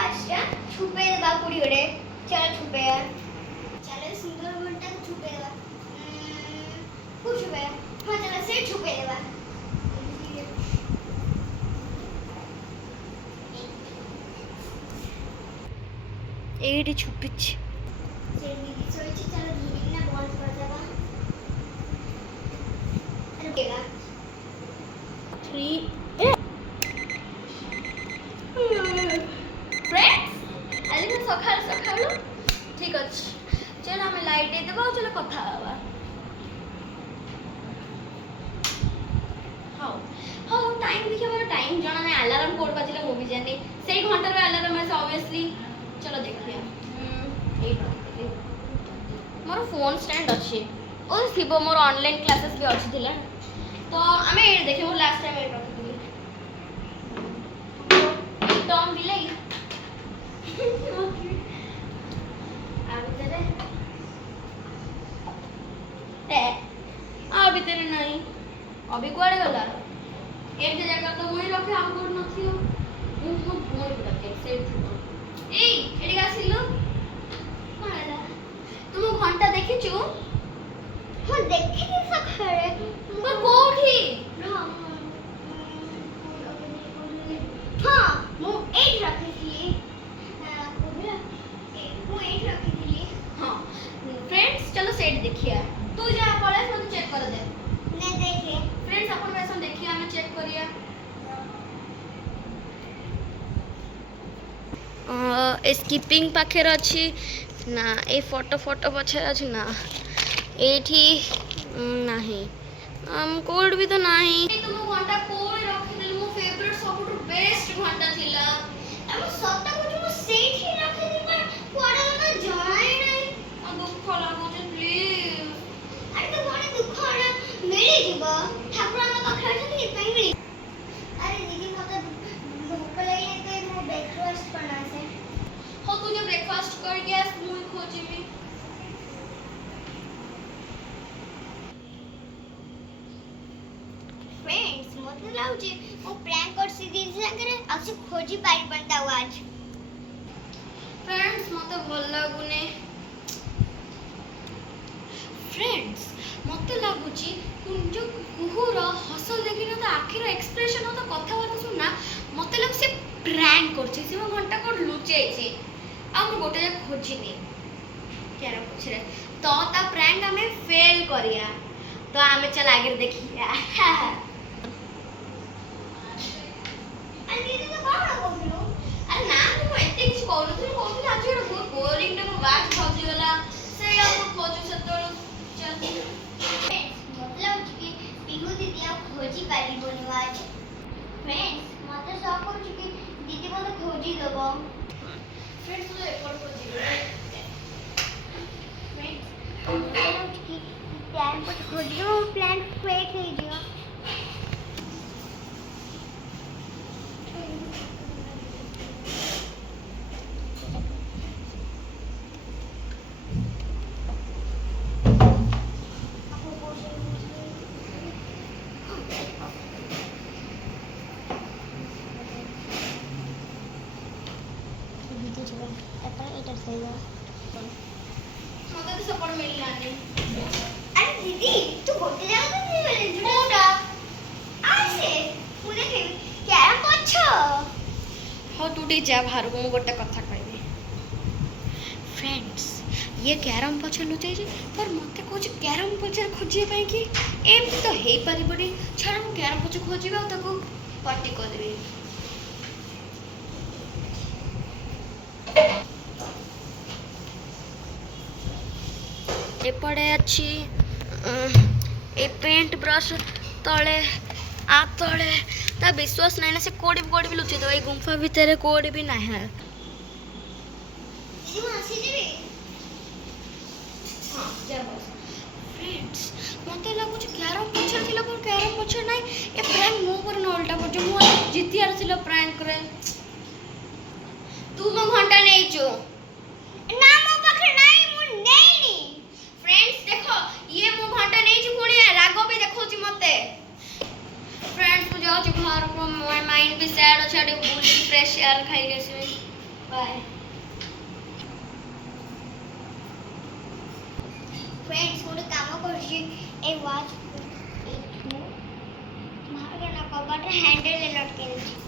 वाचता छुपे दबा कुड़ी उड़े चल छुपे यार चल सुंदर घंटा छुपे दबा कुछ छुपे हां चल से छुपे दबा एडी छुपिच से दीदी सोची चल धीरे ना बॉल कर दबा रुकेगा 3 फ्रेंड्स आली ना सकाळ सकाळ ठीक अछि चल हम लाइट दे देबा चल कथा हवा हां हां टाइम देखिए हमारा टाइम जाना नहीं अलार्म कोड बजले वो भी जाने सही घंटा रे अलार्म है ऑब्वियसली चलो देखिए मोर फोन स्टैंड अच्छे ओ थिबो मोर ऑनलाइन क्लासेस भी अच्छी थिला तो हमें ये देखे वो लास्ट टाइम ये रखी थी टॉम बिलाई अभी तेरे नहीं अभी कुआड़े गला एक जगह तो वही रखे हम कोड नथी हो मु फोन रखे सेट थी ए एडी आसिलो माला तुम घंटा देखिछु हां देखि थी सकाळे पर कोठी हां मु 8 रखी थी कोबला मु 8 रखी थी हां फ्रेंड्स चलो सेट देखिए तू जा पड़े मत चेक कर दे ने देखे फ्रेंड्स अपन वैसा देखिए हमें चेक करिए स्किपिंग पाखे अच्छी ना ए फोटो फोटो पछे अछि ना एठी नाही कोड भी तो नाही तुम घंटा कोड रखि देल मो फेवरेट सब बेस्ट घंटा थिला हम सत्ता को जो सेट ही रखी थी पर कोड़ा ना जणाई नहीं दुख लागो जे प्लीज अरे तो कोने दुख ना मिली जीव ठाकुर ना पाखरे अछथि पई मिली अरे दीदी मते भूख लगी तो मो ब्रेकफास्ट करना से हो तू जे ब्रेकफास्ट कर गया मुई खोजी में फ्रेंड्स मते लाउची मो प्रैंक कर सी दीदी संगे असि खोजी पाई बनता आज फ्रेंड्स मते भल लागुने फ्रेंड्स मते लागुची कुंज कुहुर हस देखिना तो आखिर एक्सप्रेशन तो कथा बात सुनना मते लाग से प्रैंक करछि से घंटा को लुचै छी आ हम गोटे जे खोजिनी केरा पूछरे तो ता प्रैंक हमें फेल करिया तो हमें चल आगे देखिया अरे दीदी तो बाहर बोललो अरे ना मु एते किछ कहउनथि आज एटा बहुत बोरिंग टा बात खोजी गला सेया को खोजु सतोळ चल फ्रेंड्स मतलब कि पिहू दीदी आप खोजी पारी बोलवा आज फ्रेंड्स मते सब को कि दीदी मते खोजी दबो फ्रेंड्स तो एक और खोजी फ्रेंड्स मतलब कि प्लान पर खोजियो प्लान फेक है जो मते तो सपोर्ट मिलला नहीं अरे दीदी तू गोटे जागा तो नहीं बोले कोटा आसे मुने क्या पछ हो तू टी जा बाहर को मु गोटे कथा कहबी फ्रेंड्स ये कैरम पछ लुचै जे पर मते कुछ कैरम पछ खोजिए पई कि एम तो हे परिबडी छाड़ मु कैरम पछ खोजिबा ताको पार्टी कर देबी एपड़े अच्छी ए पेंट ब्रश तले आ तले ता विश्वास नहीं ना से कोडी भी लुचि दो ए गुंफा भीतर कोडी भी नहीं है दीदी आसी जेबे हां जा बस फ्रेंड्स मते लागु छ कैरम पछर थिला पर कैरम पछर नहीं ए प्रैंक मो पर न उल्टा पर जो मो जीती आर थिला प्रैंक करे तू मो घंटा नहीं छु ना मो पखर नहीं मु नहीं फ्रेंड्स देखो ये मो घंटा नहीं छु पुणी रागो भी देखो छि मते फ्रेंड्स मु जाऊ छि घर को माइंड भी सैड अछि बुली फ्रेश एयर खाई गेसी ବାଏ। फ्रेंड्स ଗୋଟେ କାମ କରୁଛି ଏ ୱାଚ୍ ଏଇଠୁ ମାରନା କବାଟ ହ୍ୟାଣ୍ଡେଲ ଲଟକେଇ ଦେଇଛି।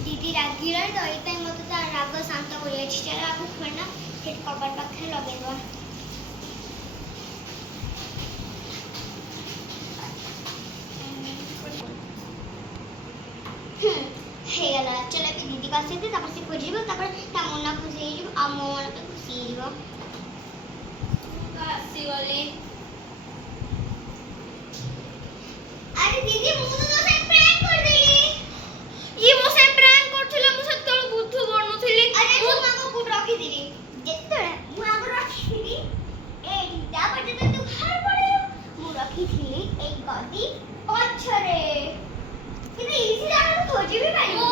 दीदी रागिलाଣି ତ ଏଇପାଇଁ ମତେ ତା ରାଗ ଶାନ୍ତ କରିଯାଇଛି। ଚାଲ ଆକୁ ଖୋଲନା ସେ କବାଟ ପାଖରେ ଲଗେଇବା। ହେଇଗଲା। ଚାଲ ଏବେ दीदी ପାଖେ ଦେ ତାପରେ ସେ ଖୋଜିବ ତାପରେ ତା ମନ ଖୁସି ହେଇଯିବ ଆଉ ମୋ ମନ ବି ଖୁସି ହେଇଯିବ। ଆସିଗଲି। ଆରେ दीदी ମୁଁ ତ ତୋ ସାଙ୍ଗେ ପ୍ରାଙ୍କ୍ କରିଦେଲି। ଇଏ ମୋ ସାଙ୍ଗେ ପ୍ରାଙ୍କ୍ କରୁଥିଲା। ମୁଁ ସେତେବେଳେ ବୁଦ୍ଧୁ କରୁନଥିଲି। ଆରେ ମୁଁ ମାମା କୋଉଠି ରଖିଥିଲି ଯେତେବେଳେ ମୁଁ ଆଗରୁ ରଖିଥିଲି ଏଇଠି ତାପରେ ଯେତେବେଳେ ତୁ ବାହାର ପଳେଇଲୁ ମୁଁ ରଖିଥିଲି ଏଇ ଗଦି ପଛରେ। କିନ୍ତୁ ଇଜି ଜାଗାରେ ଖୋଜି ବି ପାରିବୁ।